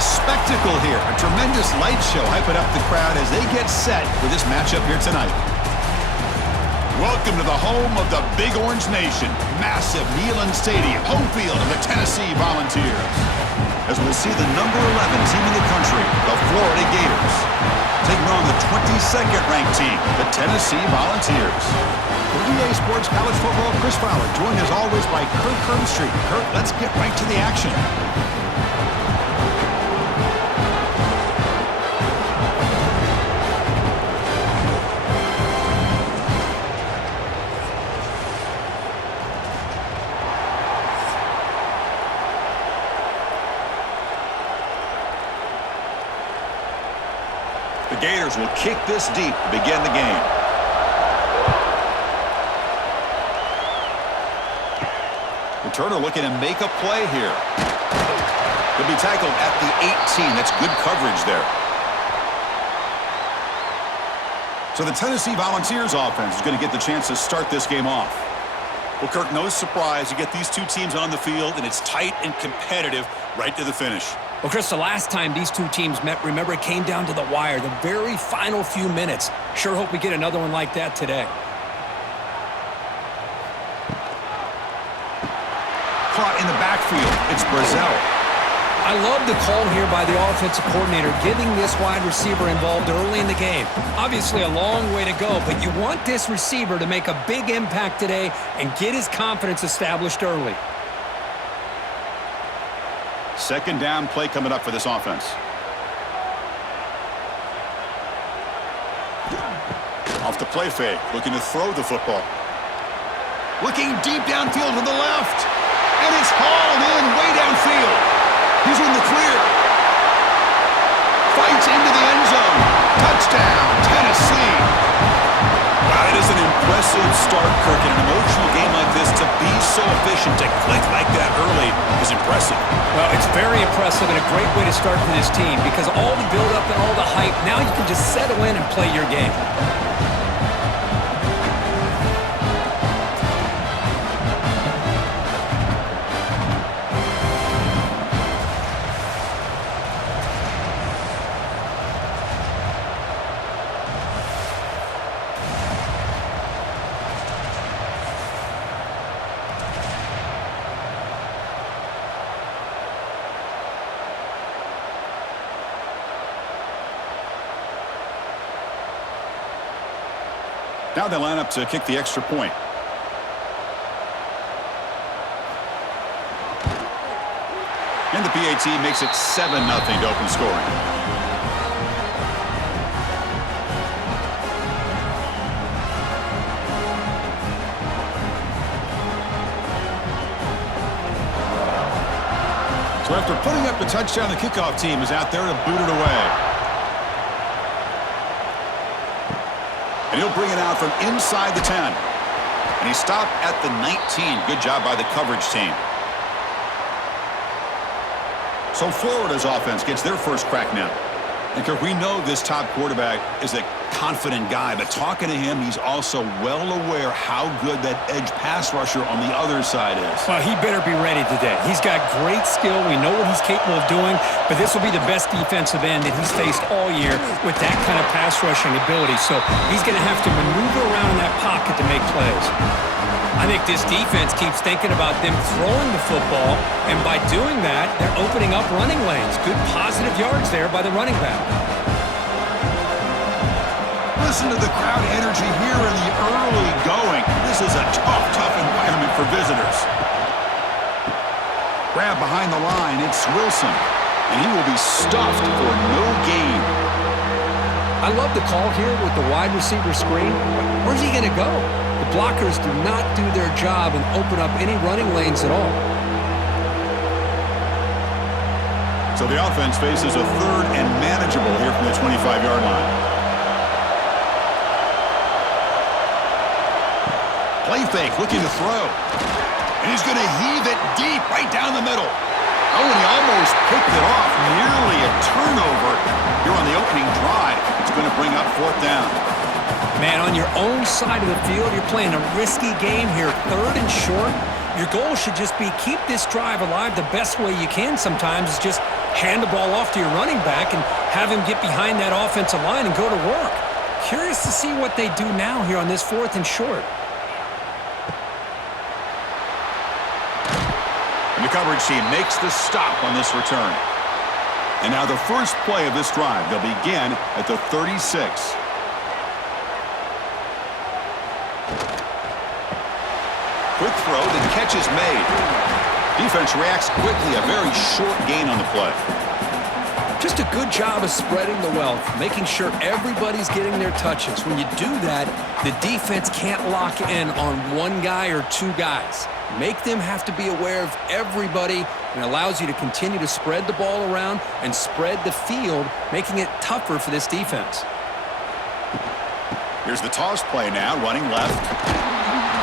a spectacle here. A tremendous light show hyping up the crowd as they get set for this matchup here tonight. Welcome to the home of the Big Orange Nation. Massive Neyland Stadium, home field of the Tennessee Volunteers. As we'll see the number 11 team in the country, the Florida Gators, taking on the 22nd ranked team, the Tennessee Volunteers. For EA Sports College Football, Chris Fowler, joined as always by Kurt Kirkstreet. Kurt, let's get right to the action. The Gators will kick this deep to begin the game. Returner looking to make a play here. He'll be tackled at the 18. That's good coverage there. So the Tennessee Volunteers offense is going to get the chance to start this game off. Well, Kirk, no surprise. You get these two teams on the field, and it's tight and competitive right to the finish. Well, Chris, the last time these two teams met, remember, it came down to the wire, the very final few minutes. Sure hope we get another one like that today. Caught in the backfield. It's Brazel. I love the call here by the offensive coordinator, getting this wide receiver involved early in the game. Obviously a long way to go, but you want this receiver to make a big impact today and get his confidence established early. Second down play coming up for this offense. Off the play fake, looking to throw the football. Looking deep downfield to the left. And it's hauled in way downfield. He's in the clear. Fights into the end zone. Touchdown, Tennessee. Wow, it is an impressive start, Kirk. In an emotional game like this, to be so efficient, to click like that early is impressive. Well, it's very impressive and a great way to start for this team because all the build-up and all the hype, now you can just settle in and play your game. Now they line up to kick the extra point. And the PAT makes it 7-0 to open scoring. So after putting up the touchdown, the kickoff team is out there to boot it away. And he'll bring it out from inside the 10. And he stopped at the 19. Good job by the coverage team. So Florida's offense gets their first crack now. And Kirk, we know this top quarterback is a confident guy, but talking to him, he's also well aware how good that edge pass rusher on the other side is. Well, he better be ready today. He's got great skill. We know what he's capable of doing, but this will be the best defensive end that he's faced all year with that kind of pass rushing ability. So he's going to have to maneuver around in that pocket to make plays. I think this defense keeps thinking about them throwing the football, and by doing that, they're opening up running lanes. Good positive yards there by the running back. Listen to the crowd energy here in the early going. This is a tough environment for visitors. Grab behind the line, it's Wilson, and he will be stuffed for no gain. I love the call here with the wide receiver screen. Where's he going to go? The blockers do not do their job and open up any running lanes at all. So the offense faces a third and manageable here from the 25-yard line. Play fake, looking to throw. And he's going to heave it deep right down the middle. Oh, and he almost picked it off. Nearly a turnover here on the opening drive. It's going to bring up fourth down. Man, on your own side of the field, you're playing a risky game here. Third and short. Your goal should just be keep this drive alive the best way you can sometimes is just hand the ball off to your running back and have him get behind that offensive line and go to work. Curious to see what they do now here on this 4th and short. And the coverage team makes the stop on this return. And now the first play of this drive, they'll begin at the 36. Quick throw, the catch is made. Defense reacts quickly, a very short gain on the play. Just a good job of spreading the wealth, making sure everybody's getting their touches. When you do that, the defense can't lock in on one guy or two guys. Make them have to be aware of everybody, and allows you to continue to spread the ball around and spread the field, making it tougher for this defense. Here's the toss play now, running left.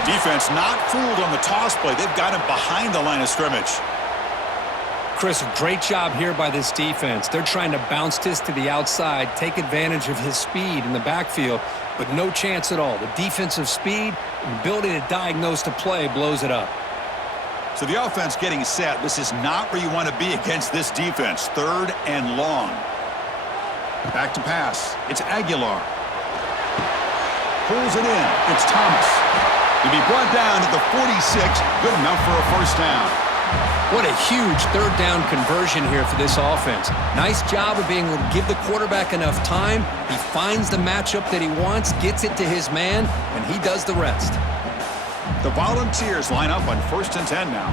Defense not fooled on the toss play. They've got him behind the line of scrimmage. Chris, a great job here by this defense. They're trying to bounce this to the outside, take advantage of his speed in the backfield, but no chance at all. The defensive speed and ability to diagnose the play blows it up. So the offense getting set. This is not where you want to be against this defense. 3rd and long. Back to pass. It's Aguilar. Pulls it in. It's Thomas. He'll be brought down at the 46. Good enough for a first down. What a huge 3rd down conversion here for this offense. Nice job of being able to give the quarterback enough time. He finds the matchup that he wants, gets it to his man, and he does the rest. The Volunteers line up on 1st and 10 now.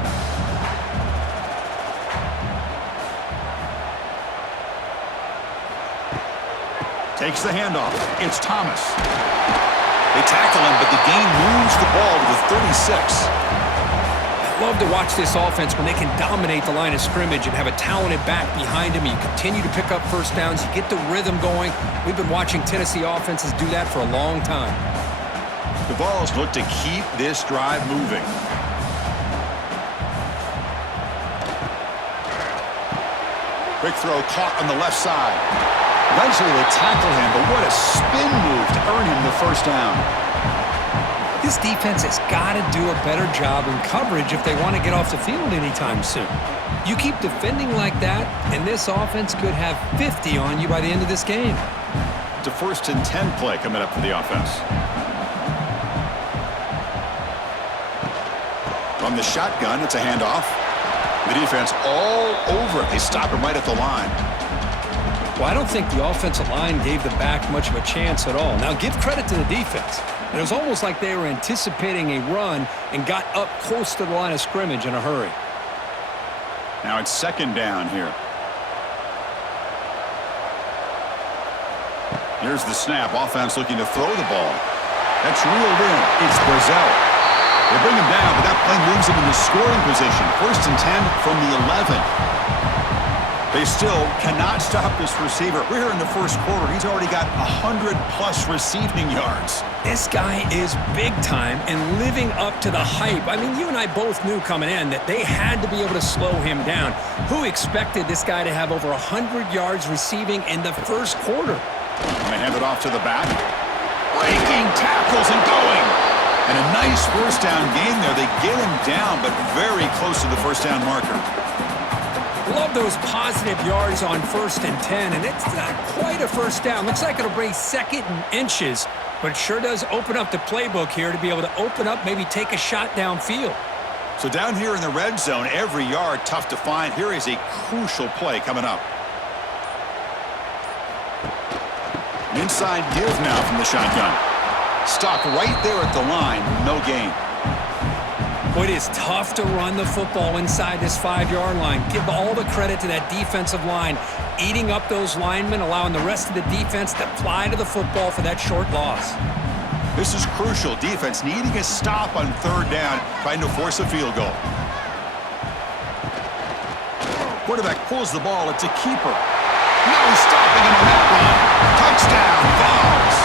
Takes the handoff. It's Thomas. They tackle him, but the gain moves the ball to the 36. Love to watch this offense when they can dominate the line of scrimmage and have a talented back behind him. You continue to pick up first downs. You get the rhythm going. We've been watching Tennessee offenses do that for a long time. The Vols look to keep this drive moving. Quick throw caught on the left side. Eventually they tackle him, but what a spin move to earn him the first down. This defense has got to do a better job in coverage if they want to get off the field anytime soon. You keep defending like that, and this offense could have 50 on you by the end of this game. It's a 1st and 10 play coming up for the offense. From the shotgun, it's a handoff. The defense all over it. They stop him right at the line. Well, I don't think the offensive line gave the back much of a chance at all. Now, give credit to the defense. It was almost like they were anticipating a run and got up close to the line of scrimmage in a hurry. Now it's 2nd down here. Here's the snap. Offense looking to throw the ball. That's reeled in. It's Brazil. They bring him down, but that play moves him into scoring position. 1st and 10 from the 11. They still cannot stop this receiver. We're here in the 1st quarter. He's already got 100-plus receiving yards. This guy is big time and living up to the hype. I mean, you and I both knew coming in that they had to be able to slow him down. Who expected this guy to have over 100 yards receiving in the 1st quarter? They hand it off to the back. Breaking tackles and going. And a nice first down gain there. They get him down, but very close to the first down marker. Love those positive yards on 1st and 10, and it's not quite a first down. Looks like it'll bring 2nd and inches, but it sure does open up the playbook here to be able to open up, maybe take a shot downfield. So down here in the red zone, every yard tough to find. Here is a crucial play coming up. An inside give now from the shotgun. Stop right there at the line, no gain. Boy, it is tough to run the football inside this 5-yard line. Give all the credit to that defensive line, eating up those linemen, allowing the rest of the defense to fly to the football for that short loss. This is crucial. Defense needing a stop on 3rd down, trying to force a field goal. Quarterback pulls the ball. It's a keeper. No stopping him on that one. Touchdown, Vols.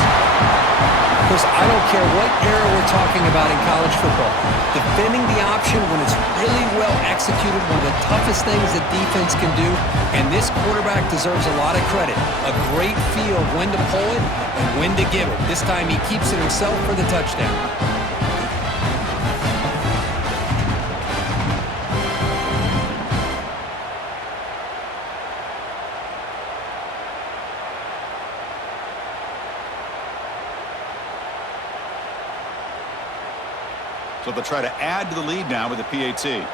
Because I don't care what era we're talking about in college football. Defending the option when it's really well executed, one of the toughest things that defense can do, and this quarterback deserves a lot of credit. A great feel of when to pull it and when to give it. This time he keeps it himself for the touchdown. So they'll try to add to the lead now with the PAT. And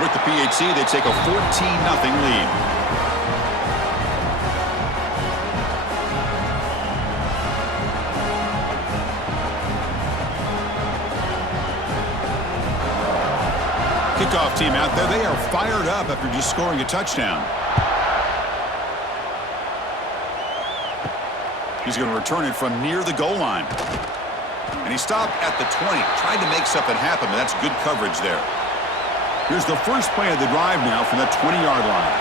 with the PAT, they take a 14-0 lead. Kickoff team out there. They are fired up after just scoring a touchdown. He's going to return it from near the goal line. And he stopped at the 20. Tried to make something happen, but that's good coverage there. Here's the first play of the drive now from the 20-yard line.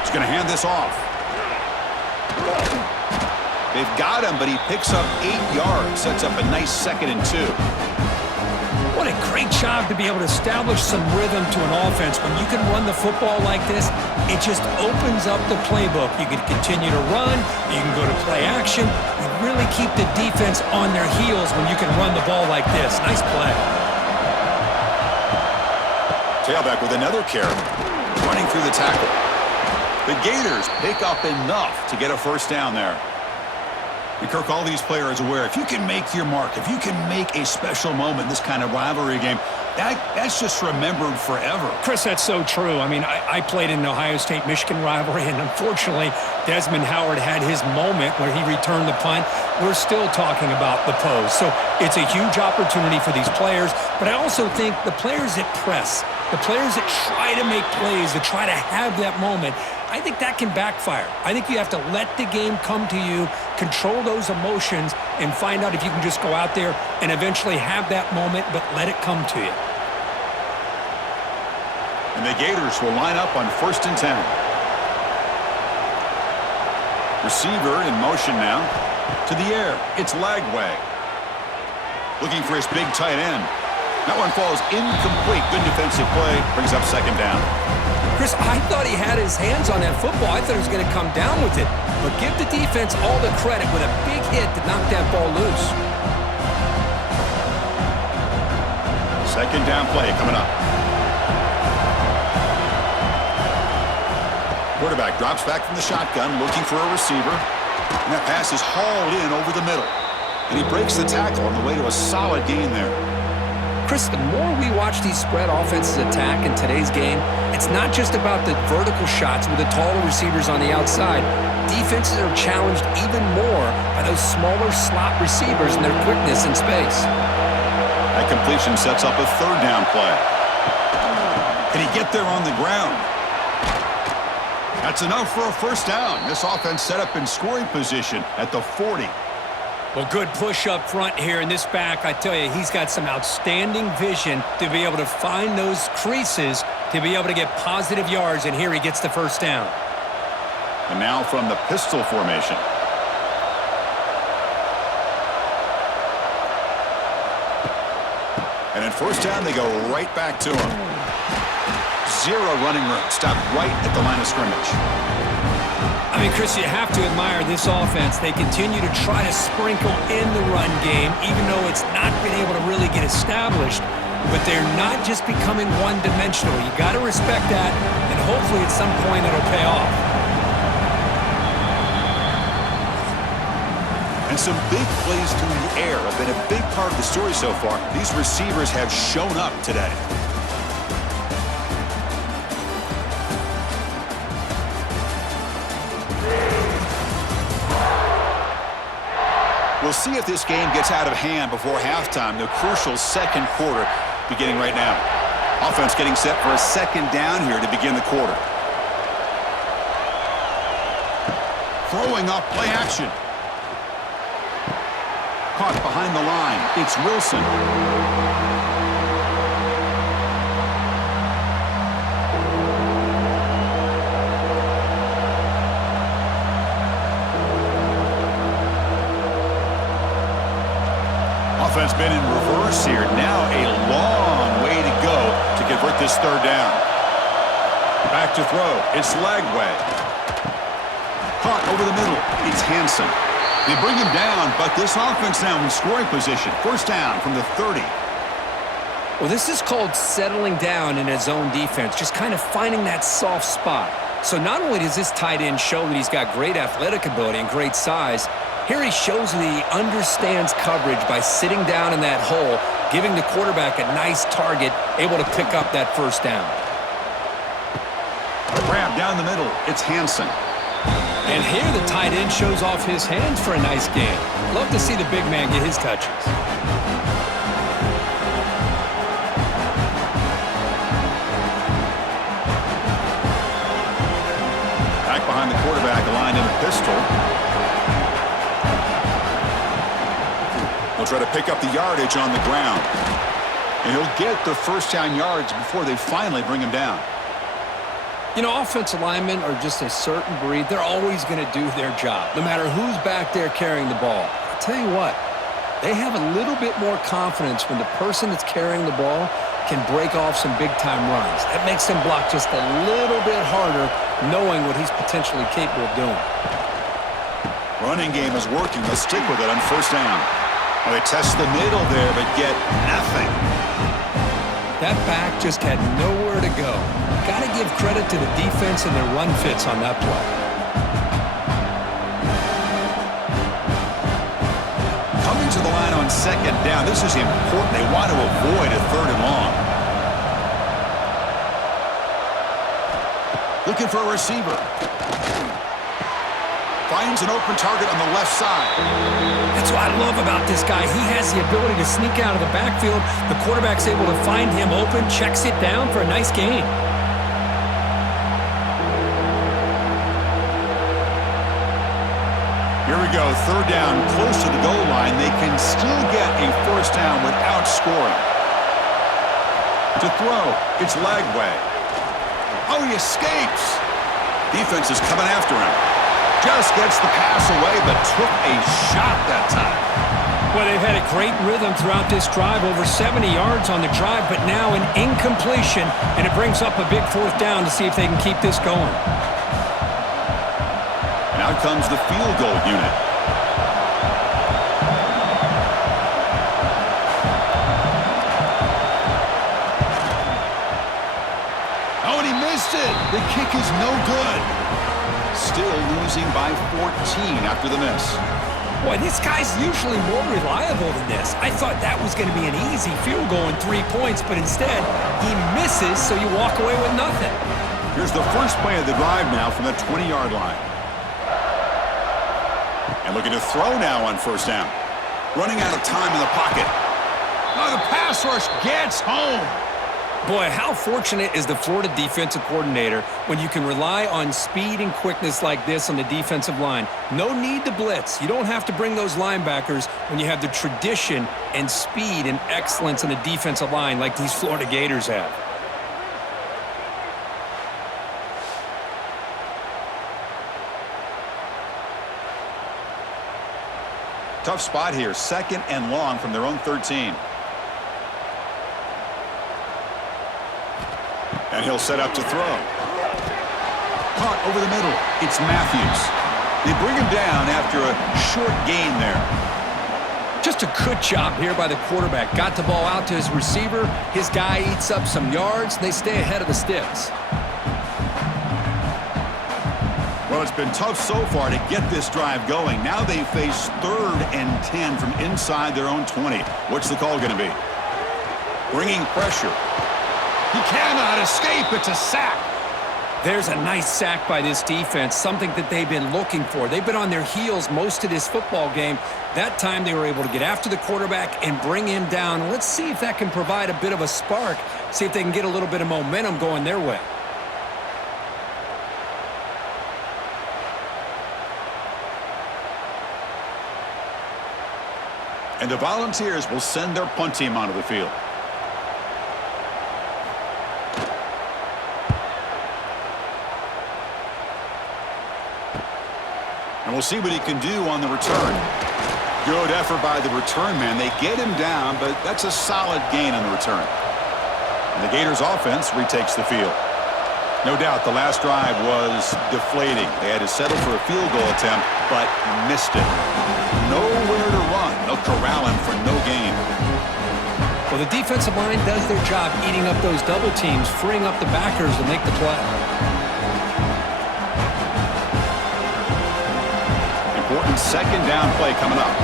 He's going to hand this off. They've got him, but he picks up 8 yards. Sets up a nice 2nd and 2. What a great job to be able to establish some rhythm to an offense. When you can run the football like this, it just opens up the playbook. You can continue to run. You can go to play action. You really keep the defense on their heels when you can run the ball like this. Nice play. Tailback with another carry. Running through the tackle. The Gators pick up enough to get a first down there. And Kirk, all these players are aware, if you can make your mark, if you can make a special moment in this kind of rivalry game, that's just remembered forever. Chris, that's so true. I mean, I played in the Ohio State-Michigan rivalry, and unfortunately, Desmond Howard had his moment where he returned the punt. We're still talking about the pose. So it's a huge opportunity for these players, but I also think the players that press, the players that try to make plays, that try to have that moment, I think that can backfire. I think you have to let the game come to you, control those emotions, and find out if you can just go out there and eventually have that moment, but let it come to you. And the Gators will line up on 1st and 10. Receiver in motion now. To the air. It's Lagway. Looking for his big tight end. That one falls incomplete. Good defensive play. Brings up 2nd down. Chris, I thought he had his hands on that football. I thought he was going to come down with it. But give the defense all the credit with a big hit to knock that ball loose. 2nd down play coming up. Quarterback drops back from the shotgun, looking for a receiver. And that pass is hauled in over the middle. And he breaks the tackle on the way to a solid gain there. Chris, the more we watch these spread offenses attack in today's game, it's not just about the vertical shots with the taller receivers on the outside. Defenses are challenged even more by those smaller slot receivers and their quickness in space. That completion sets up a 3rd down play. Can he get there on the ground? That's enough for a first down. This offense set up in scoring position at the 40. Well, good push up front here in this back. I tell you, he's got some outstanding vision to be able to find those creases, to be able to get positive yards, and here he gets the first down. And now from the pistol formation. And in 1st down, they go right back to him. 0 running room. Stopped right at the line of scrimmage. I mean, Chris, you have to admire this offense. They continue to try to sprinkle in the run game, even though it's not been able to really get established. But they're not just becoming one-dimensional. You got to respect that, and hopefully at some point it'll pay off. And some big plays through the air have been a big part of the story so far. These receivers have shown up today. We'll see if this game gets out of hand before halftime. The crucial 2nd quarter beginning right now. Offense getting set for a 2nd down here to begin the quarter. Throwing up play action. Caught behind the line. It's Wilson. Offense been in reverse here. Now a long way to go to convert this 3rd down. Back to throw. It's Lagway. Caught over the middle. It's Hansen. They bring him down, but this offense now in scoring position. 1st down from the 30. Well, this is called settling down in a zone defense, just kind of finding that soft spot. So not only does this tight end show that he's got great athletic ability and great size, here he shows that he understands coverage by sitting down in that hole, giving the quarterback a nice target, able to pick up that first down. Grab down the middle. It's Hansen. And here the tight end shows off his hands for a nice gain. Love to see the big man get his touches. Back behind the quarterback, aligned in a pistol. He'll try to pick up the yardage on the ground. And he'll get the first down yards before they finally bring him down. You know, offensive linemen are just a certain breed. They're always going to do their job, no matter who's back there carrying the ball. I'll tell you what, they have a little bit more confidence when the person that's carrying the ball can break off some big-time runs. That makes them block just a little bit harder, knowing what he's potentially capable of doing. Running game is working. Let's stick with it on first down. Well, they test the middle there, but get nothing. That back just had nowhere to go. Got to give credit to the defense and their run fits on that play. Coming to the line on second down. This is important. They want to avoid a third and long. Looking for a receiver. Finds an open target on the left side. That's what I love about this guy. He has the ability to sneak out of the backfield. The quarterback's able to find him open, checks it down for a nice gain. Here we go, third down, close to the goal line. They can still get a first down without scoring. To throw, it's Lagway. Oh, he escapes. Defense is coming after him. Just gets the pass away, but took a shot that time. Well, they've had a great rhythm throughout this drive, over 70 yards on the drive, but now an incompletion, and it brings up a big fourth down to see if they can keep this going. And out comes the field goal unit. Oh, and he missed it. The kick is no good. Still losing by 14 after the miss. Boy, this guy's usually more reliable than this. I thought that was going to be an easy field goal and 3 points, but instead, he misses, so you walk away with nothing. Here's the first play of the drive now from the 20-yard line. And looking to throw now on first down. Running out of time in the pocket. Oh, the pass rush gets home. Boy, how fortunate is the Florida defensive coordinator when you can rely on speed and quickness like this on the defensive line. No need to blitz. You don't have to bring those linebackers when you have the tradition and speed and excellence in the defensive line like these Florida Gators have. Tough spot here, second and long from their own 13. And he'll set up to throw. Caught over the middle. It's Matthews. They bring him down after a short gain there. Just a good job here by the quarterback. Got the ball out to his receiver. His guy eats up some yards. They stay ahead of the sticks. Well, it's been tough so far to get this drive going. Now they face 3rd and 10 from inside their own 20. What's the call going to be? Bringing pressure. He cannot escape. It's a sack. There's a nice sack by this defense, something that they've been looking for. They've been on their heels most of this football game. That time they were able to get after the quarterback and bring him down. Let's see if that can provide a bit of a spark, see if they can get a little bit of momentum going their way. And the Volunteers will send their punt team onto the field. And we'll see what he can do on the return. Good effort by the return man. They get him down, but that's a solid gain on the return. And the Gators offense retakes the field. No doubt the last drive was deflating. They had to settle for a field goal attempt, but missed it. Nowhere to run. They'll corral him for no gain. Well, the defensive line does their job eating up those double teams, freeing up the backers to make the play. important second down play coming up.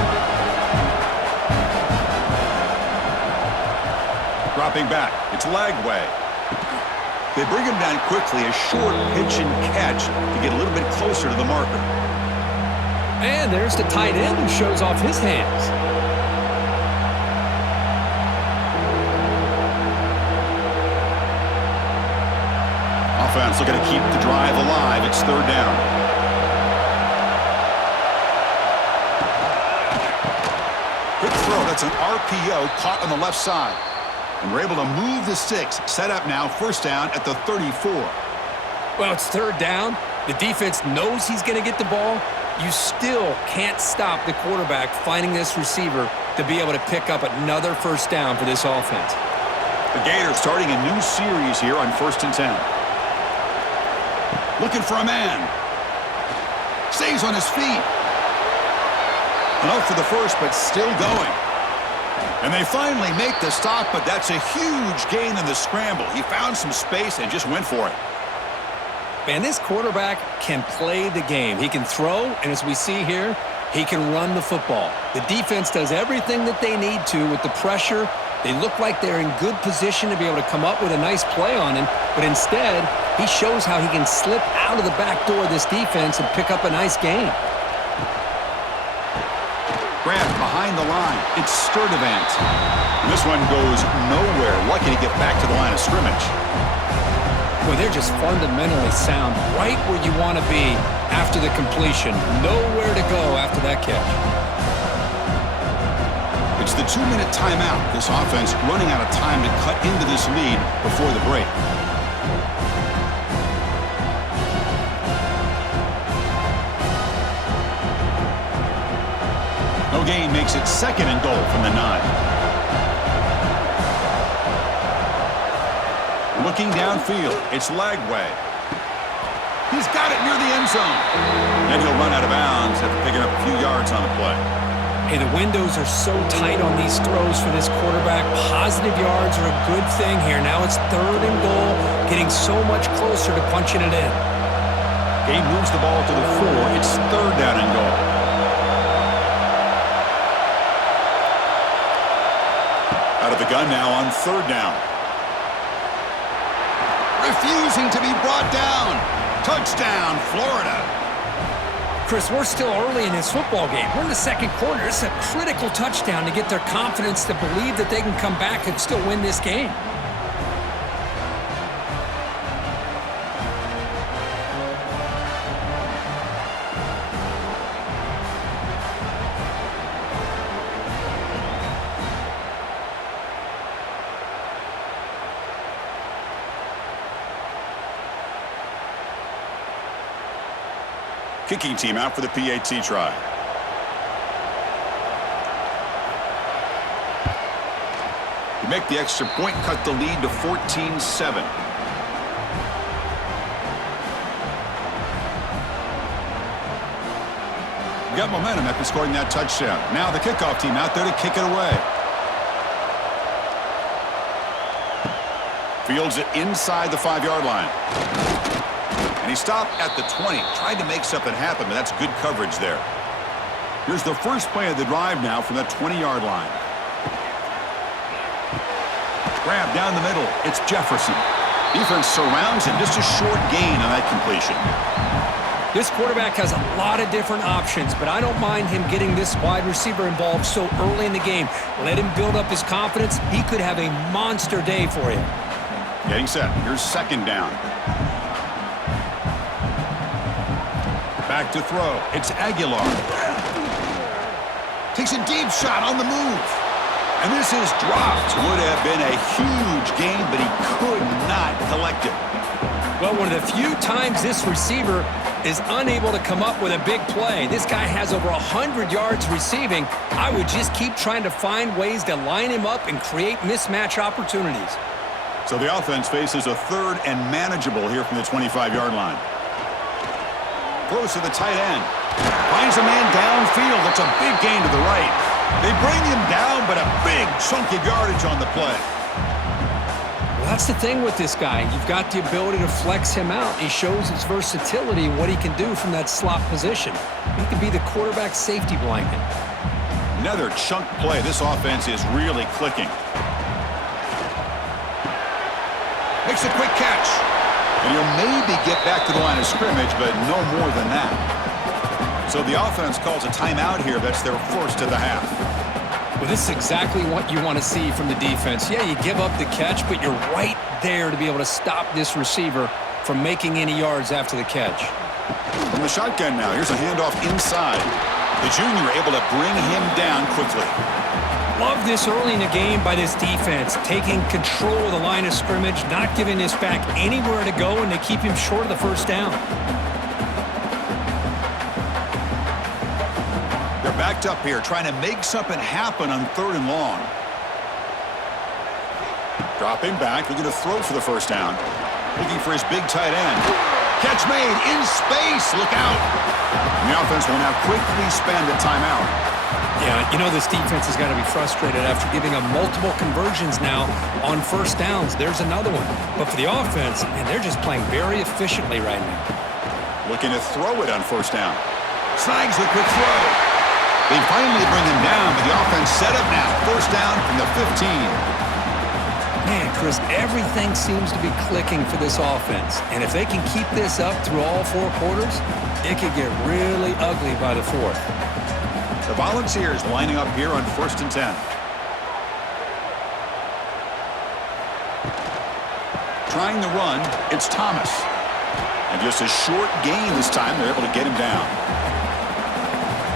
Dropping back. It's Lagway. They bring him down quickly, a short pitch and catch to get a little bit closer to the marker. And there's the tight end who shows off his hands. Offense looking to keep the drive alive. It's third down. Quick throw. That's an RPO caught on the left side. And we're able to move the sticks. Set up now, first down at the 34. Well, it's third down. The defense knows he's going to get the ball. You still can't stop the quarterback finding this receiver to be able to pick up another first down for this offense. The Gators starting a new series here on 1st and 10. Looking for a man. Stays on his feet. Enough for the first, but still going. And they finally make the stop, but that's a huge gain in the scramble. He found some space and just went for it. Man, this quarterback can play the game. He can throw, and as we see here, he can run the football. The defense does everything that they need to with the pressure. They look like they're in good position to be able to come up with a nice play on him, but instead, he shows how he can slip out of the back door of this defense and pick up a nice gain. Grab behind the line. It's Sturdivant. And this one goes nowhere. Lucky to get back to the line of scrimmage. Well, they're just fundamentally sound, right where you want to be after the completion. Nowhere to go after that catch. It's the 2-minute timeout. This offense running out of time to cut into this lead before the break. No gain makes it second and goal from the 9. Looking downfield, it's Lagway. He's got it near the end zone. And he'll run out of bounds after picking up a few yards on the play. Hey, the windows are so tight on these throws for this quarterback. Positive yards are a good thing here. Now it's third and goal, getting so much closer to punching it in. Game moves the ball to the 4. It's third down and goal. Out of the gun now on third down. Refusing to be brought down. Touchdown, Florida. Chris, we're still early in this football game. We're in the second quarter. It's a critical touchdown to get their confidence to believe that they can come back and still win this game. Kicking team out for the PAT try. You make the extra point, cut the lead to 14-7. Got momentum after scoring that touchdown. Now the kickoff team out there to kick it away. Fields it inside the 5-yard line. And he stopped at the 20. Tried to make something happen, but that's good coverage there. Here's the first play of the drive now from that 20-yard line. Grab down the middle. It's Jefferson. Defense surrounds him. Just a short gain on that completion. This quarterback has a lot of different options, but I don't mind him getting this wide receiver involved so early in the game. Let him build up his confidence. He could have a monster day for you. Getting set. Here's second down. Back to throw. It's Aguilar. Takes a deep shot on the move. And this is dropped. Would have been a huge gain, but he could not collect it. Well, one of the few times this receiver is unable to come up with a big play. This guy has over 100 yards receiving. I would just keep trying to find ways to line him up and create mismatch opportunities. So the offense faces a third and manageable here from the 25-yard line. Throws to the tight end. Finds a man downfield. That's a big gain to the right. They bring him down, but a big chunk of yardage on the play. Well, That's the thing with this guy. You've got the ability to flex him out. He shows his versatility and what he can do from that slot position. He can be the quarterback safety blanket. Another chunk play. This offense is really clicking. Makes a quick catch. And he'll maybe get back to the line of scrimmage, but no more than that. So the offense calls a timeout here. That's their first of the half. Well, this is exactly what you want to see from the defense. Yeah, you give up the catch, but you're right there to be able to stop this receiver from making any yards after the catch. From the shotgun now, here's a handoff inside. The junior able to bring him down quickly. Love this early in the game by this defense, taking control of the line of scrimmage, not giving this back anywhere to go, and they keep him short of the first down. They're backed up here, trying to make something happen on 3rd and long. Dropping back, looking to throw for the first down. Looking for his big tight end. Catch made in space. Look out. And the offense will now quickly spend a timeout. Yeah, you know this defense has got to be frustrated after giving up multiple conversions now on first downs. There's another one. But for the offense, and they're just playing very efficiently right now. Looking to throw it on first down. Snags the quick throw. They finally bring him down, but the offense set up now. First down from the 15. Man, Chris, everything seems to be clicking for this offense. And if they can keep this up through all 4 quarters, it could get really ugly by the 4th. The Volunteers lining up here on 1st and 10. Trying the run, it's Thomas. And just a short gain this time, they're able to get him down.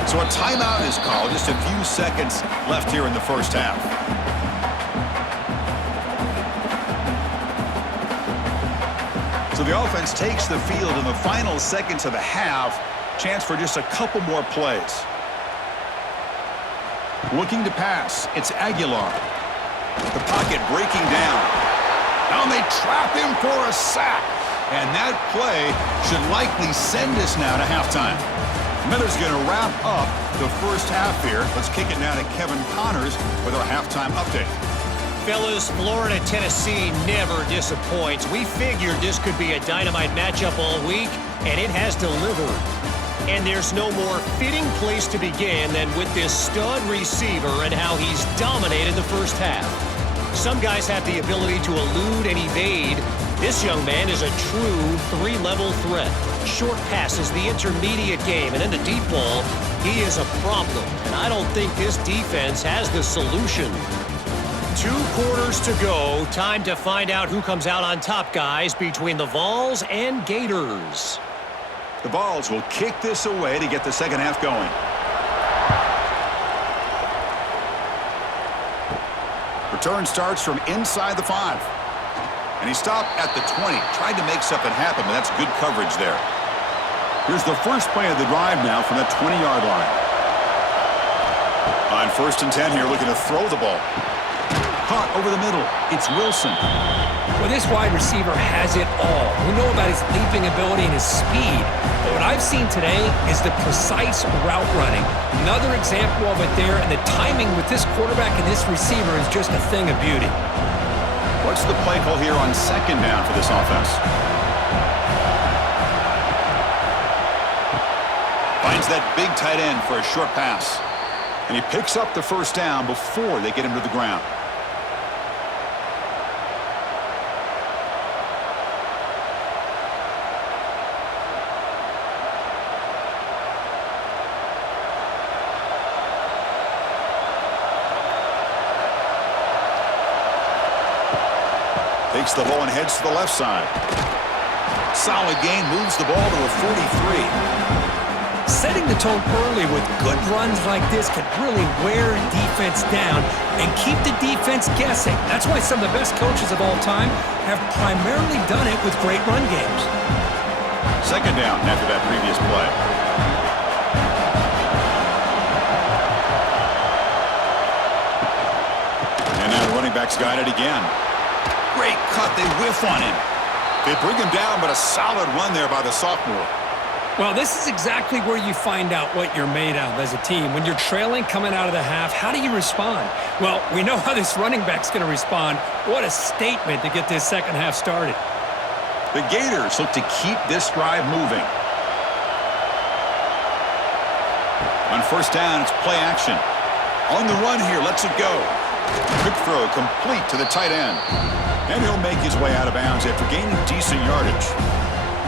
So a timeout is called. Just a few seconds left here in the first half. So the offense takes the field in the final seconds of the half. Chance for just a couple more plays. Looking to pass. It's Aguilar. The pocket breaking down. Now they trap him for a sack. And that play should likely send us now to halftime. Miller's going to wrap up the first half here. Let's kick it now to Kevin Connors with our halftime update. Fellas, Florida-Tennessee never disappoints. We figured this could be a dynamite matchup all week, and it has delivered. And there's no more fitting place to begin than with this stud receiver and how he's dominated the first half. Some guys have the ability to elude and evade. This young man is a true 3-level threat. Short passes, the intermediate game, and in the deep ball, he is a problem. And I don't think this defense has the solution. 2 quarters to go. Time to find out who comes out on top, guys, between the Vols and Gators. The Vols will kick this away to get the second half going. Return starts from inside the 5. And he stopped at the 20. Tried to make something happen, but that's good coverage there. Here's the first play of the drive now from that 20-yard line. On 1st and 10 here, looking to throw the ball. Caught over the middle. It's Wilson. Well, this wide receiver has it all. We know about his leaping ability and his speed, but what I've seen today is the precise route running. Another example of it there, and the timing with this quarterback and this receiver is just a thing of beauty. What's the play call here on 2nd down for this offense? Finds that big tight end for a short pass. And he picks up the first down before they get him to the ground. Takes the ball and heads to the left side. Solid gain, moves the ball to a 43. Setting the tone early with good runs like this can really wear defense down and keep the defense guessing. That's why some of the best coaches of all time have primarily done it with great run games. 2nd down after that previous play. And now the running back's got it again. Great cut, they whiff on him. They bring him down, but a solid run there by the sophomore. Well, this is exactly where you find out what you're made of as a team. When you're trailing coming out of the half, how do you respond? Well, we know how this running back's going to respond. What a statement to get this second half started. The Gators look to keep this drive moving. On first down, it's play action. On the run here, lets it go. Quick throw complete to the tight end. And he'll make his way out of bounds after gaining decent yardage.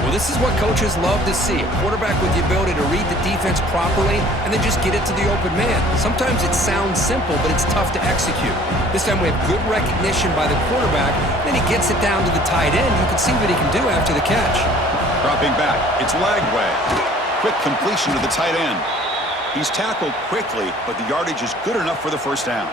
Well, this is what coaches love to see. A quarterback with the ability to read the defense properly and then just get it to the open man. Sometimes it sounds simple, but it's tough to execute. This time we have good recognition by the quarterback. Then he gets it down to the tight end. You can see what he can do after the catch. Dropping back, it's Lagway. Quick completion to the tight end. He's tackled quickly, but the yardage is good enough for the first down.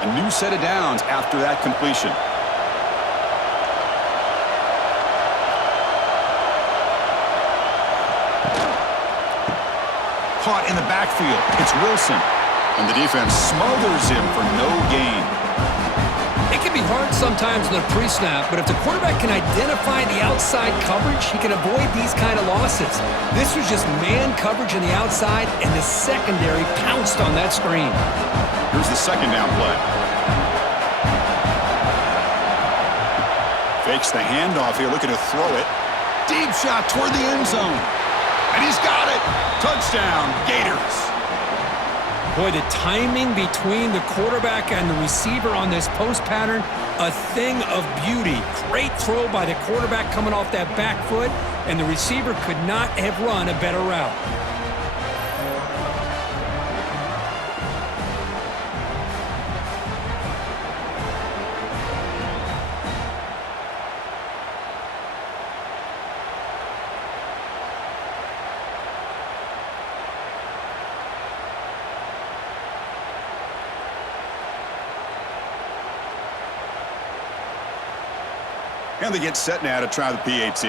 A new set of downs after that completion. Caught in the backfield. It's Wilson. And the defense smothers him for no gain. It can be hard sometimes in the pre-snap, but if the quarterback can identify the outside coverage, he can avoid these kind of losses. This was just man coverage on the outside, and the secondary pounced on that screen. Here's the second down play. Fakes the handoff here, looking to throw it. Deep shot toward the end zone. And he's got it. Touchdown, Gators. Boy, the timing between the quarterback and the receiver on this post pattern, a thing of beauty. Great throw by the quarterback coming off that back foot, and the receiver could not have run a better route. And they get set now to try the PAT.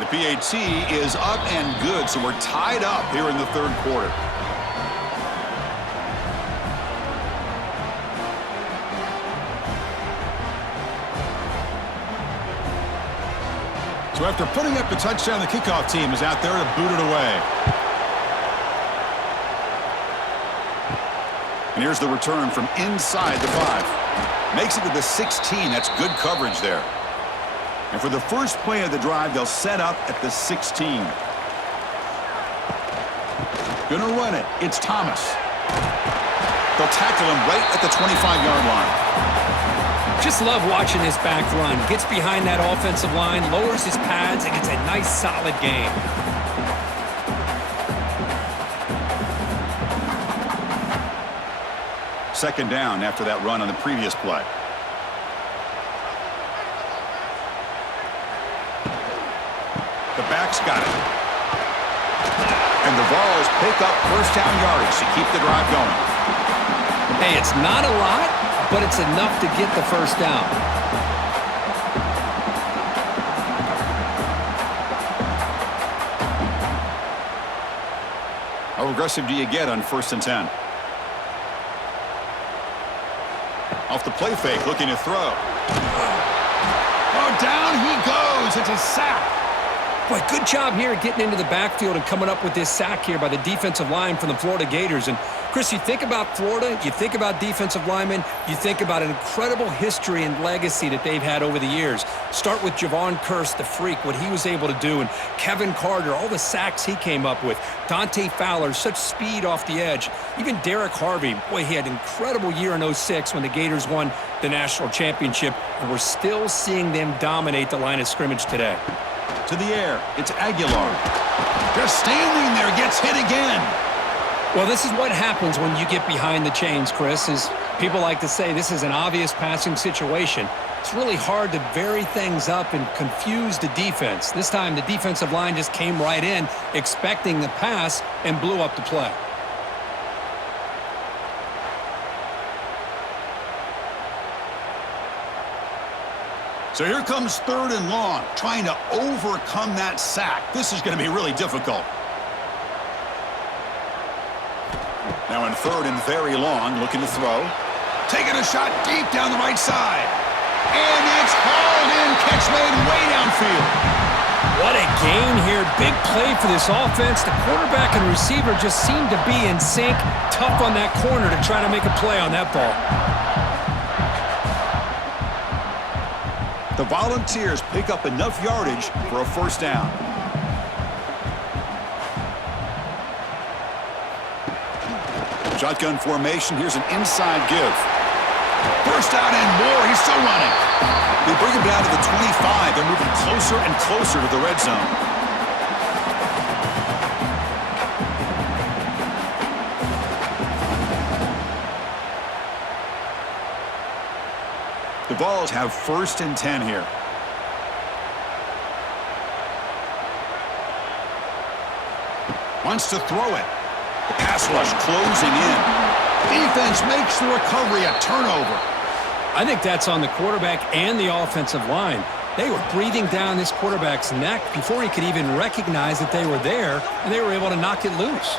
The PAT is up and good, so we're tied up here in the third quarter. So after putting up the touchdown, the kickoff team is out there to boot it away. And here's the return from inside the 5. Makes it to the 16. That's good coverage there. And for the first play of the drive, they'll set up at the 16. Gonna run it. It's Thomas. They'll tackle him right at the 25-yard line. Just love watching this back run. Gets behind that offensive line, lowers his pads, and gets a nice, solid game. Second down after that run on the previous play. The back's got it. And the Vols pick up first down yardage to keep the drive going. Hey, it's not a lot, but it's enough to get the first down. How aggressive do you get on 1st and 10? Off the play fake, looking to throw. Oh, down he goes. It's a sack. Boy, good job here getting into the backfield and coming up with this sack here by the defensive line from the Florida Gators. And, Chris, you think about Florida, you think about defensive linemen, you think about an incredible history and legacy that they've had over the years. Start with Javon Kearse, the freak, what he was able to do, and Kevin Carter, all the sacks he came up with. Dante Fowler, such speed off the edge. Even Derek Harvey, boy, he had an incredible year in 06 when the Gators won the national championship, and we're still seeing them dominate the line of scrimmage today. To the air, it's Aguilar. Just standing there, gets hit again. Well, this is what happens when you get behind the chains, Chris, is people like to say this is an obvious passing situation. It's really hard to vary things up and confuse the defense. This time, the defensive line just came right in, expecting the pass, and blew up the play. So here comes 3rd and long, trying to overcome that sack. This is going to be really difficult. Now in 3rd and very long, looking to throw. Taking a shot deep down the right side. And it's hauled in, catch made way downfield. What a gain here. Big play for this offense. The quarterback and receiver just seem to be in sync. Tough on that corner to try to make a play on that ball. The Volunteers pick up enough yardage for a 1st down. Shotgun formation. Here's an inside give. 1st down and more. He's still running. They bring him down to the 25. They're moving closer and closer to the red zone. The Vols have 1st and 10 here. Wants to throw it. The pass rush closing in. Defense makes the recovery a turnover. I think that's on the quarterback and the offensive line. They were breathing down this quarterback's neck before he could even recognize that they were there, and they were able to knock it loose.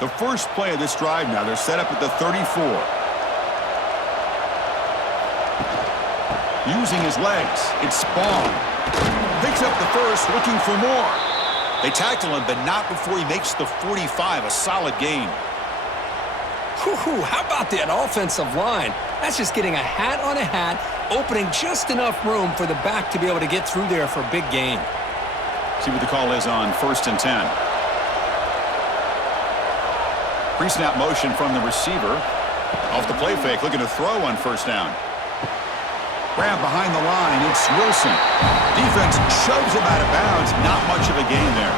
The first play of this drive now, they're set up at the 34. Using his legs, it's Spawn. Picks up the first, looking for more. They tackle him, but not before he makes the 45, a solid gain. Whew, how about that offensive line? That's just getting a hat on a hat, opening just enough room for the back to be able to get through there for a big gain. See what the call is on 1st and 10. Pre-snap motion from the receiver. Off the play fake, looking to throw on 1st down. Grab behind the line, it's Wilson. Defense shoves him out of bounds. Not much of a gain there.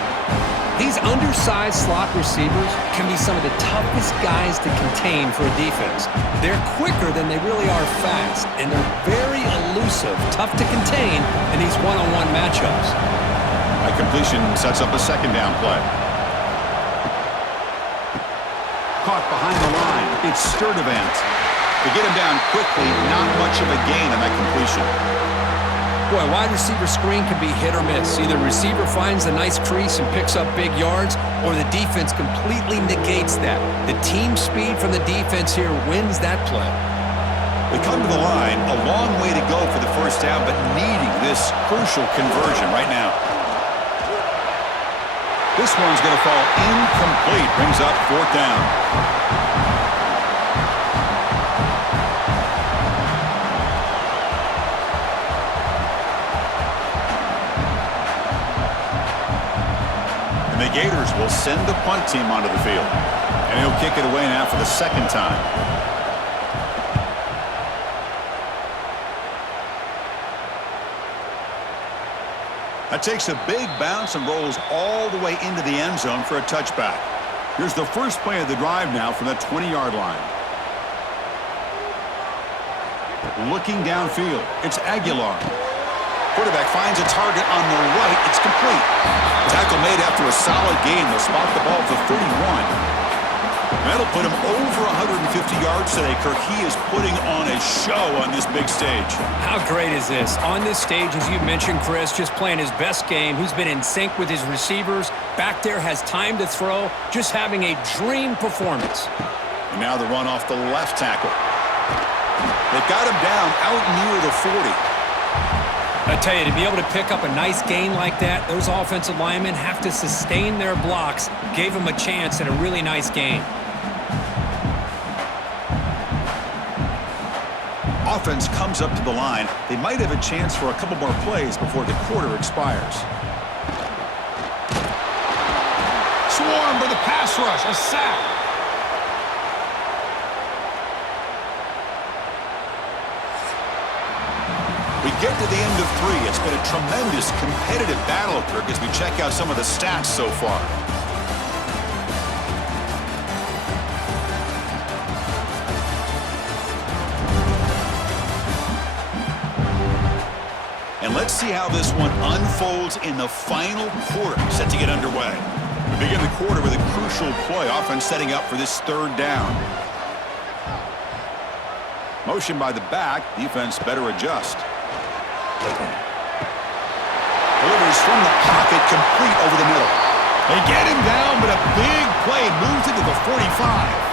These undersized slot receivers can be some of the toughest guys to contain for a defense. They're quicker than they really are fast, and they're very elusive, tough to contain in these one-on-one matchups. A completion sets up a 2nd down play. Caught behind the line, it's Sturdivant. To get him down quickly, not much of a gain on that completion. Boy, wide receiver screen can be hit or miss. Either receiver finds a nice crease and picks up big yards, or the defense completely negates that. The team speed from the defense here wins that play. They come to the line, a long way to go for the 1st down, but needing this crucial conversion right now. This one's going to fall incomplete, brings up 4th down. And the Gators will send the punt team onto the field. And he'll kick it away now for the 2nd time. That takes a big bounce and rolls all the way into the end zone for a touchback. Here's the first play of the drive now from the 20-yard line. Looking downfield, it's Aguilar. Quarterback finds a target on the right. It's complete. Tackle made after a solid gain. They'll spot the ball at the 31. That'll put him over 150 yards today. Kirk, he is putting on a show on this big stage. How great is this? On this stage, as you mentioned, Chris, just playing his best game. He's been in sync with his receivers. Back there, has time to throw. Just having a dream performance. And now the run off the left tackle. They've got him down out near the 40. I tell you, to be able to pick up a nice gain like that, those offensive linemen have to sustain their blocks. Gave him a chance at a really nice gain. Offense comes up to the line. They might have a chance for a couple more plays before the quarter expires. Swarmed by the pass rush, a sack. We get to the end of 3. It's been a tremendous competitive battle, Kirk, as we check out some of the stats so far. And let's see how this one unfolds in the final quarter, set to get underway. We begin the quarter with a crucial play, offense setting up for this third down. Motion by the back, defense better adjust. Delivers from the pocket, complete over the middle. They get him down, but a big play moves into the 45.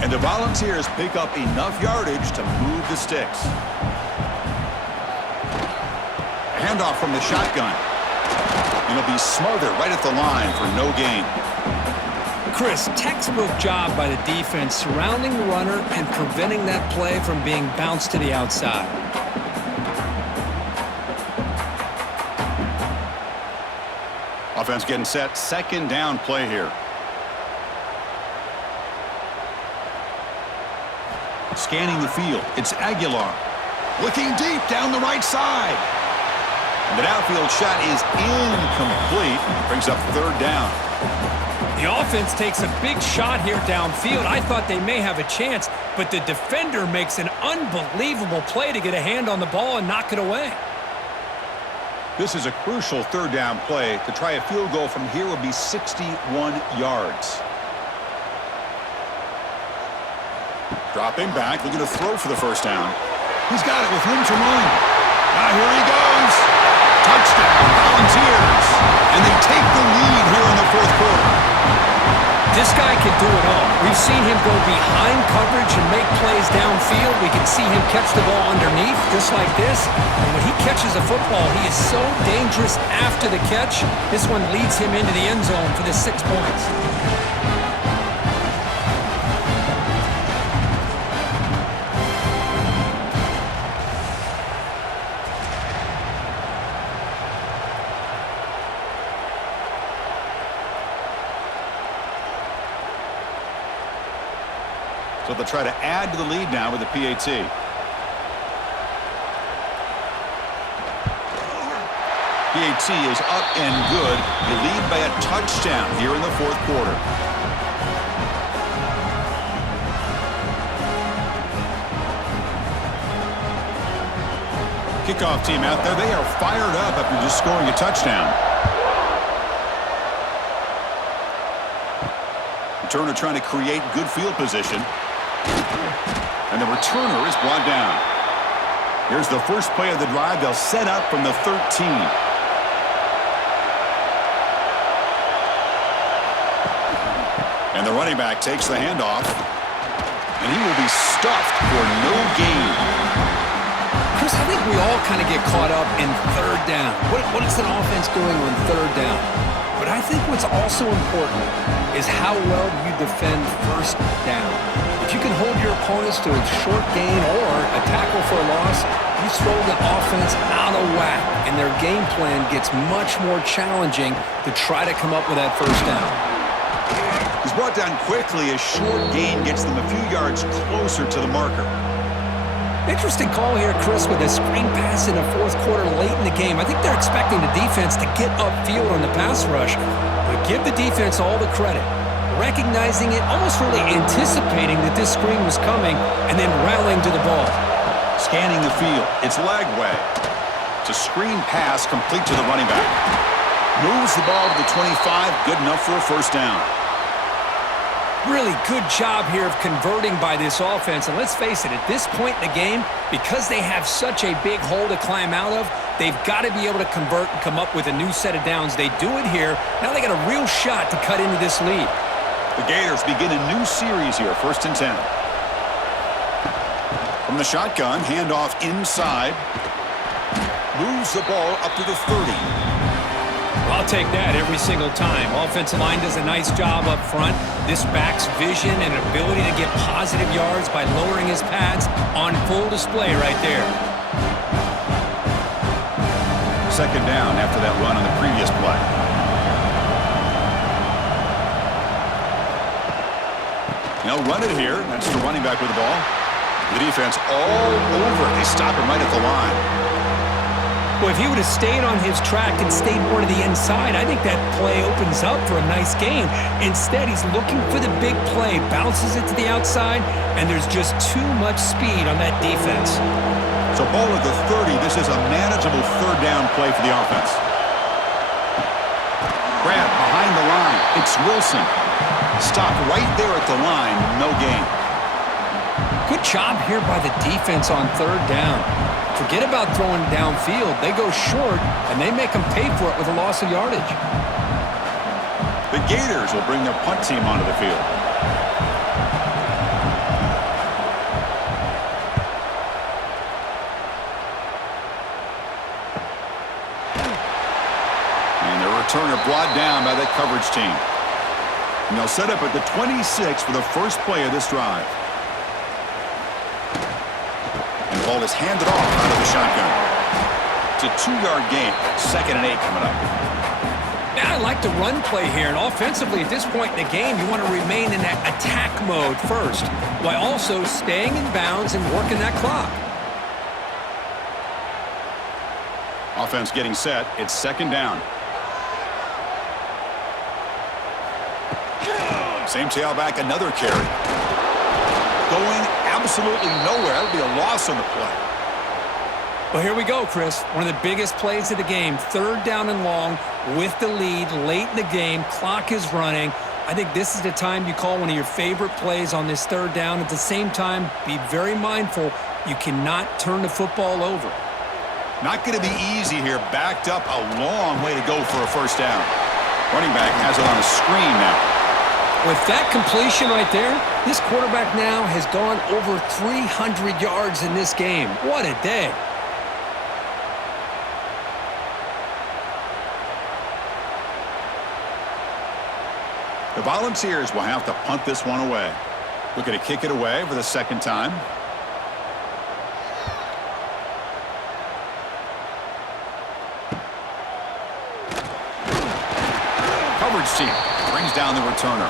And the Volunteers pick up enough yardage to move the sticks. Handoff from the shotgun. And it'll be smothered right at the line for no gain. Chris, textbook job by the defense surrounding the runner and preventing that play from being bounced to the outside. Offense getting set, second down play here. Scanning the field, it's Aguilar. Looking deep down the right side. And the downfield shot is incomplete. Brings up third down. The offense takes a big shot here downfield. I thought they may have a chance, but the defender makes an unbelievable play to get a hand on the ball and knock it away. This is a crucial third down play. To try a field goal from here would be 61 yards. Dropping back, looking to throw for the first down. He's got it with room to run. Now here he goes. Touchdown, Volunteers. And they take the lead here in the fourth quarter. This guy can do it all. We've seen him go behind coverage and make plays downfield. We can see him catch the ball underneath, just like this. And when he catches a football, he is so dangerous after the catch. This one leads him into the end zone for the 6 points. So they'll try to add to the lead now with the PAT. PAT is up and good. They lead by a touchdown here in the fourth quarter. Kickoff team out there. They are fired up after just scoring a touchdown. Returner trying to create good field position. And the returner is brought down. Here's the first play of the drive. They'll set up from the 13. And the running back takes the handoff. And he will be stuffed for no gain. Chris, I think we all kind of get caught up in third down. What is an offense doing on third down? But I think what's also important is how well you defend first down. If you can hold your opponents to a short gain or a tackle for a loss, you throw the offense out of whack, and their game plan gets much more challenging to try to come up with that first down. He's brought down quickly. A short gain gets them a few yards closer to the marker. Interesting call here, Chris, with a screen pass in the fourth quarter late in the game. I think they're expecting the defense to get upfield on the pass rush, but give the defense all the credit. Recognizing it, almost really anticipating that this screen was coming, and then rallying to the ball. Scanning the field. It's Lagway. It's a screen pass complete to the running back. Moves the ball to the 25. Good enough for a first down. Really good job here of converting by this offense. And let's face it, at this point in the game, because they have such a big hole to climb out of, they've got to be able to convert and come up with a new set of downs. They do it here. Now they got a real shot to cut into this lead. The Gators begin a new series here, 1st and 10. From the shotgun, handoff inside. Moves the ball up to the 30. I'll take that every single time. Offensive line does a nice job up front. This back's vision and ability to get positive yards by lowering his pads on full display right there. Second down after that run on the previous play. They'll run it here. That's the running back with the ball. The defense all over. They stop him right at the line. Well, if he would have stayed on his track and stayed more to the inside, I think that play opens up for a nice gain. Instead, he's looking for the big play, bounces it to the outside, and there's just too much speed on that defense. So ball at the 30. This is a manageable third down play for the offense. Grab behind the line. It's Wilson. Stop right there at the line. No gain. Good job here by the defense on third down. Forget about throwing downfield. They go short, and they make them pay for it with a loss of yardage. The Gators will bring their punt team onto the field. And the returner brought down by that coverage team. And they'll set up at the 26 for the first play of this drive. And the ball is handed off out of the shotgun. It's a 2-yard gain. 2nd and 8 coming up. Yeah, I like the run play here. And offensively, at this point in the game, you want to remain in that attack mode first, while also staying in bounds and working that clock. Offense getting set. It's 2nd down. Same tailback, another carry. Going absolutely nowhere. That'll be a loss on the play. Well, here we go, Chris. One of the biggest plays of the game. 3rd down and long with the lead late in the game. Clock is running. I think this is the time you call one of your favorite plays on this 3rd down. At the same time, be very mindful. You cannot turn the football over. Not going to be easy here. Backed up a long way to go for a first down. Running back has it on a screen now. With that completion right there, this quarterback now has gone over 300 yards in this game. What a day. The Volunteers will have to punt this one away. Looking to kick it away for the 2nd time. Coverage team brings down the returner.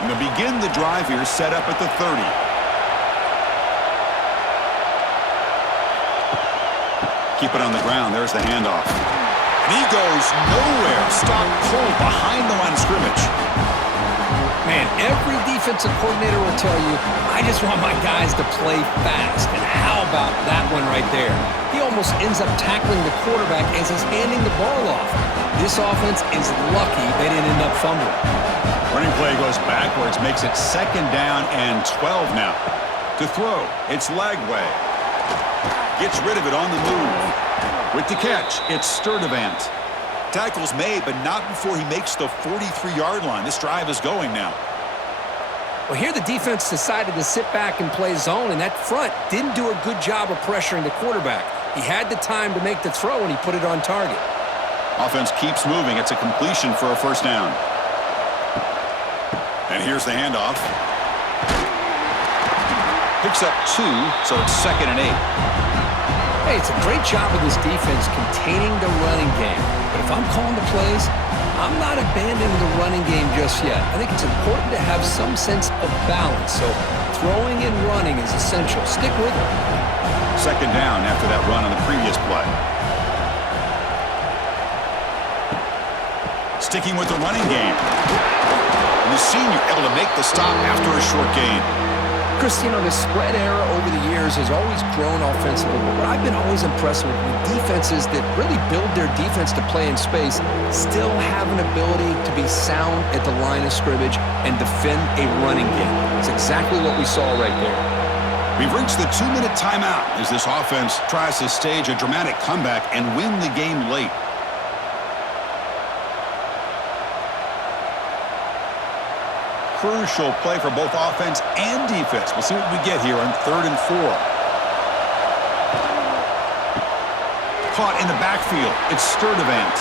And to begin the drive here, set up at the 30. Keep it on the ground. There's the handoff. And he goes nowhere. Stop cold behind the line of scrimmage. Man, every defensive coordinator will tell you, I just want my guys to play fast. And how about that one right there? He almost ends up tackling the quarterback as he's handing the ball off. This offense is lucky they didn't end up fumbling. Running play goes backwards, makes it 2nd down and 12 now. To throw, it's Lagway. Gets rid of it on the move. With the catch, it's Sturdivant. Tackle's made, but not before he makes the 43-yard line. This drive is going now. Well, here the defense decided to sit back and play zone, and that front didn't do a good job of pressuring the quarterback. He had the time to make the throw, and he put it on target. Offense keeps moving. It's a completion for a first down. And here's the handoff. Picks up 2, so it's 2nd and 8. Hey, it's a great job of this defense containing the running game. But if I'm calling the plays, I'm not abandoning the running game just yet. I think it's important to have some sense of balance. So throwing and running is essential. Stick with it. 2nd down after that run on the previous play. Sticking with the running game. And the senior able to make the stop after a short gain. Chris, you know, the spread era over the years has always grown offensively, but what I've been always impressed with defenses that really build their defense to play in space still have an ability to be sound at the line of scrimmage and defend a running game. It's exactly what we saw right there. We've reached the 2-minute timeout as this offense tries to stage a dramatic comeback and win the game late. Crucial play for both offense and defense. We'll see what we get here on 3rd and 4. Caught in the backfield. It's Sturdivant.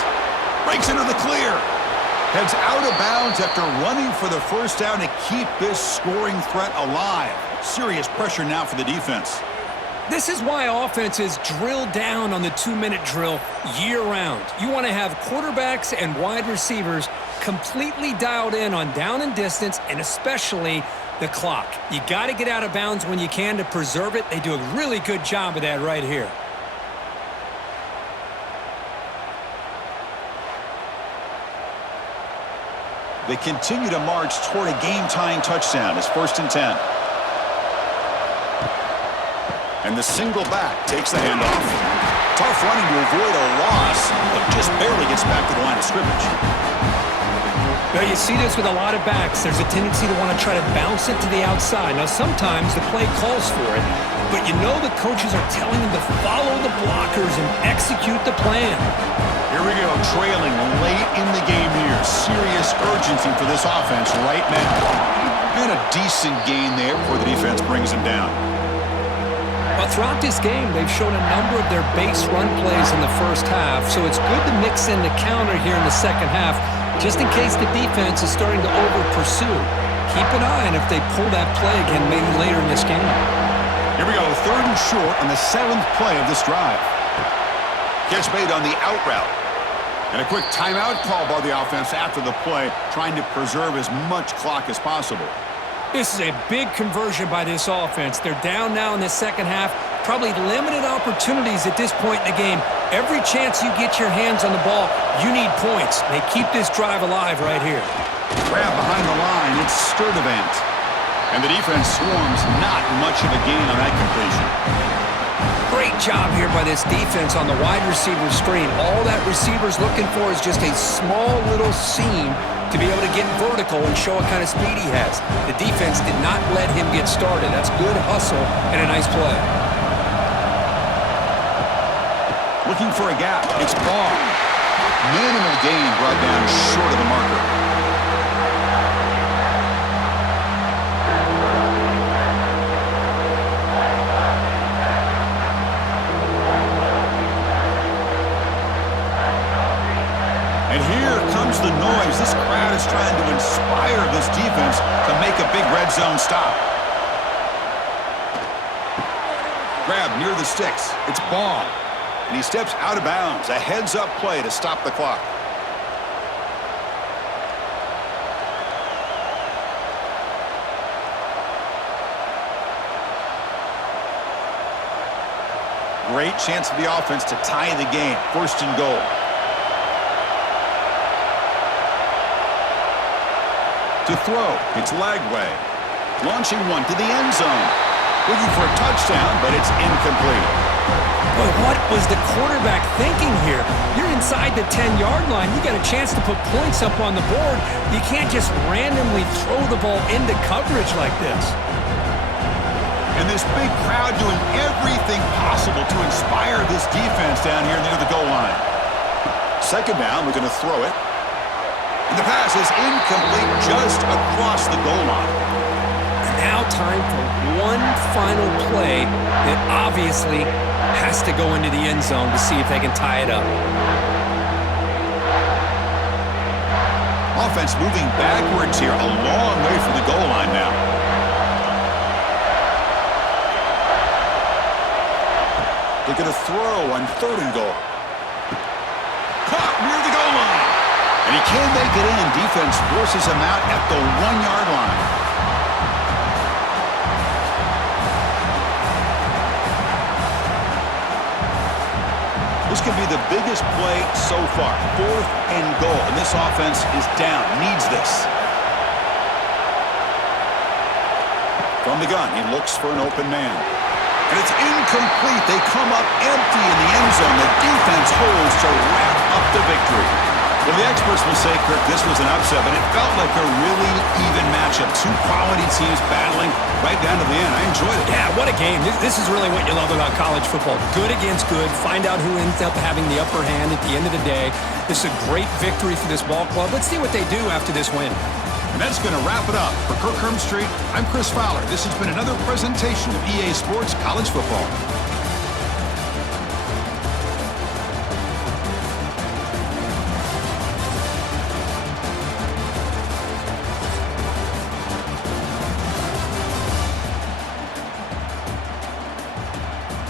Breaks into the clear. Heads out of bounds after running for the first down to keep this scoring threat alive. Serious pressure now for the defense. This is why offenses drill down on the 2-minute drill year-round. You want to have quarterbacks and wide receivers completely dialed in on down and distance, and especially the clock. You got to get out of bounds when you can to preserve it. They do a really good job of that right here. They continue to march toward a game-tying touchdown. It's 1st and 10. And the single back takes the handoff. Tough running to avoid a loss, but just barely gets back to the line of scrimmage. Well, you see this with a lot of backs. There's a tendency to want to try to bounce it to the outside. Now, sometimes the play calls for it, but you know the coaches are telling them to follow the blockers and execute the plan. Here we go, trailing late in the game here. Serious urgency for this offense right now. And a decent gain there before the defense brings him down. But throughout this game, they've shown a number of their base run plays in the first half, so it's good to mix in the counter here in the second half, just in case the defense is starting to over-pursue. Keep an eye on if they pull that play again maybe later in this game. Here we go, 3rd and short on the 7th play of this drive. Catch made on the out route. And a quick timeout call by the offense after the play, trying to preserve as much clock as possible. This is a big conversion by this offense. They're down now in the second half. Probably limited opportunities at this point in the game. Every chance you get your hands on the ball, you need points. They keep this drive alive right here. Grab behind the line, it's Sturdivant. And the defense swarms, not much of a gain on that completion. Great job here by this defense on the wide receiver screen. All that receiver's looking for is just a small little seam to be able to get vertical and show what kind of speed he has. The defense did not let him get started. That's good hustle and a nice play. Looking for a gap. It's Ball. Minimal gain brought down short of the marker. And here comes the noise. This crowd is trying to inspire this defense to make a big red zone stop. Grab near the sticks. It's Ball. And he steps out of bounds. A heads-up play to stop the clock. Great chance for the offense to tie the game. 1st and goal. To throw, it's Lagway. Launching one to the end zone. Looking for a touchdown, but it's incomplete. Boy, what was the quarterback thinking here? You're inside the 10-yard line. You got a chance to put points up on the board. You can't just randomly throw the ball into coverage like this. And this big crowd doing everything possible to inspire this defense down here near the goal line. 2nd down, we're going to throw it. And the pass is incomplete just across the goal line. And now time for one final play that obviously has to go into the end zone to see if they can tie it up. Offense moving backwards here, a long way from the goal line now. They're going to throw on 3rd and goal. Caught near the goal line. And he can't make it in. Defense forces him out at the 1-yard line. This could be the biggest play so far. 4th and goal. And this offense is down. Needs this. From the gun, he looks for an open man. And it's incomplete. They come up empty in the end zone. The defense holds to wrap up the victory. Well, the experts will say, Kirk, this was an upset, but it felt like a really even matchup. 2 quality teams battling right down to the end. I enjoyed it. Yeah, what a game. This is really what you love about college football. Good against good. Find out who ends up having the upper hand at the end of the day. This is a great victory for this ball club. Let's see what they do after this win. And that's going to wrap it up. For Kirk Street, I'm Chris Fowler. This has been another presentation of EA Sports College Football.